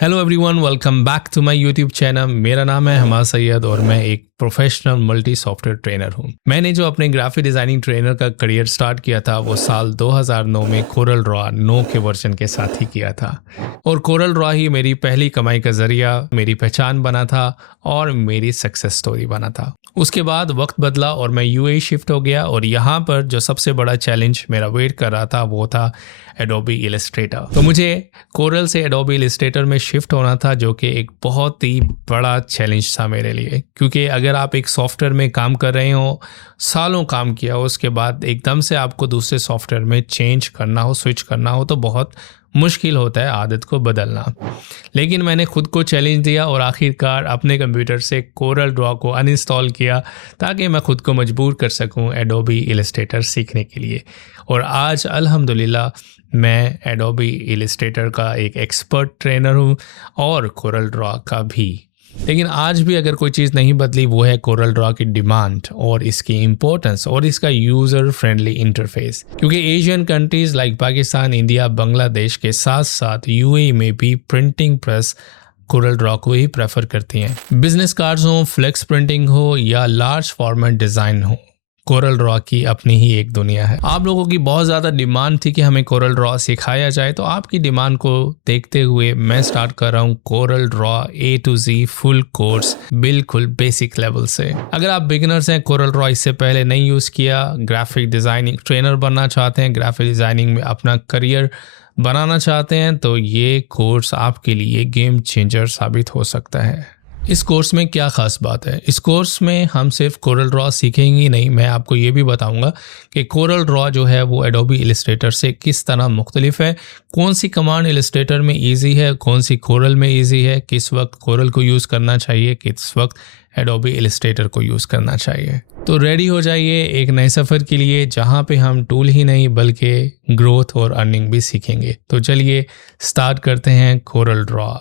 Hello everyone, welcome back to my YouTube channel. मेरा नाम है हमाद सैयद और मैं एक प्रोफेशनल मल्टी सॉफ्टवेयर ट्रेनर हूँ। मैंने जो अपने ग्राफिक डिज़ाइनिंग ट्रेनर का करियर स्टार्ट किया था वो साल 2009 में कोरल ड्रॉ 9 के वर्जन के साथ ही किया था। और कोरल ड्रॉ ही मेरी पहली कमाई का ज़रिया, मेरी पहचान बना था और मेरी सक्सेस स्टोरी बना था। उसके बाद वक्त बदला और मैं यूएई शिफ्ट हो गया और यहाँ पर जो सबसे बड़ा चैलेंज मेरा वेट कर रहा था वो था एडोबी इलस्ट्रेटर। तो मुझे कोरल से एडोबी इलस्ट्रेटर में शिफ्ट होना था, जो कि एक बहुत ही बड़ा चैलेंज था मेरे लिए, क्योंकि अगर आप एक सॉफ्टवेयर में काम कर रहे हो, सालों काम किया हो, उसके बाद एकदम से आपको दूसरे सॉफ्टवेयर में चेंज करना हो, स्विच करना हो, तो बहुत मुश्किल होता है आदत को बदलना। लेकिन मैंने खुद को चैलेंज दिया और आखिरकार अपने कंप्यूटर से कोरल ड्रॉ को अनइंस्टॉल किया ताकि मैं खुद को मजबूर कर सकूं एडोबी इलस्ट्रेटर सीखने के लिए। और आज अल्हम्दुलिल्लाह मैं एडोबी इलस्ट्रेटर का एक एक्सपर्ट ट्रेनर हूं और कोरल ड्रॉ का भी। लेकिन आज भी अगर कोई चीज़ नहीं बदली वो है कोरल ड्रॉ की डिमांड और इसकी इम्पोर्टेंस और इसका यूज़र फ्रेंडली इंटरफेस। क्योंकि Asian countries like Pakistan, India, Bangladesh के साथ साथ यूएई में भी प्रिंटिंग प्रेस कोरल ड्रॉ को ही प्रेफर करती हैं। बिजनेस कार्ड्स हो, फ्लेक्स प्रिंटिंग हो या लार्ज फॉर्मेट डिज़ाइन हो, कोरल ड्रॉ की अपनी ही एक दुनिया है। आप लोगों की बहुत ज़्यादा डिमांड थी कि हमें कोरल ड्रॉ सिखाया जाए, तो आपकी डिमांड को देखते हुए मैं स्टार्ट कर रहा हूँ Corel Draw A to Z full course, बिल्कुल बेसिक लेवल से। अगर आप बिगिनर्स हैं, कोरल ड्रॉ इससे पहले नहीं यूज़ किया, ग्राफिक डिज़ाइनिंग ट्रेनर बनना चाहते हैं, ग्राफिक डिज़ाइनिंग में अपना करियर बनाना चाहते हैं, तो ये कोर्स आपके लिए गेम चेंजर साबित हो सकता है। इस कोर्स में क्या ख़ास बात है? इस कोर्स में हम सिर्फ कोरल ड्रॉ सीखेंगे ही नहीं, मैं आपको ये भी बताऊंगा कि कोरल ड्रॉ जो है वो एडोबी इलस्ट्रेटर से किस तरह मुख्तलिफ है, कौन सी कमांड इलस्ट्रेटर में इजी है, कौन सी कोरल में इजी है, किस वक्त कोरल को यूज़ करना चाहिए, किस वक्त एडोबी इलस्ट्रेटर को यूज़ करना चाहिए। तो रेडी हो जाइए एक नए सफ़र के लिए जहाँ पे हम टूल ही नहीं बल्कि ग्रोथ और अर्निंग भी सीखेंगे। तो चलिए स्टार्ट करते हैं कोरल ड्रॉ।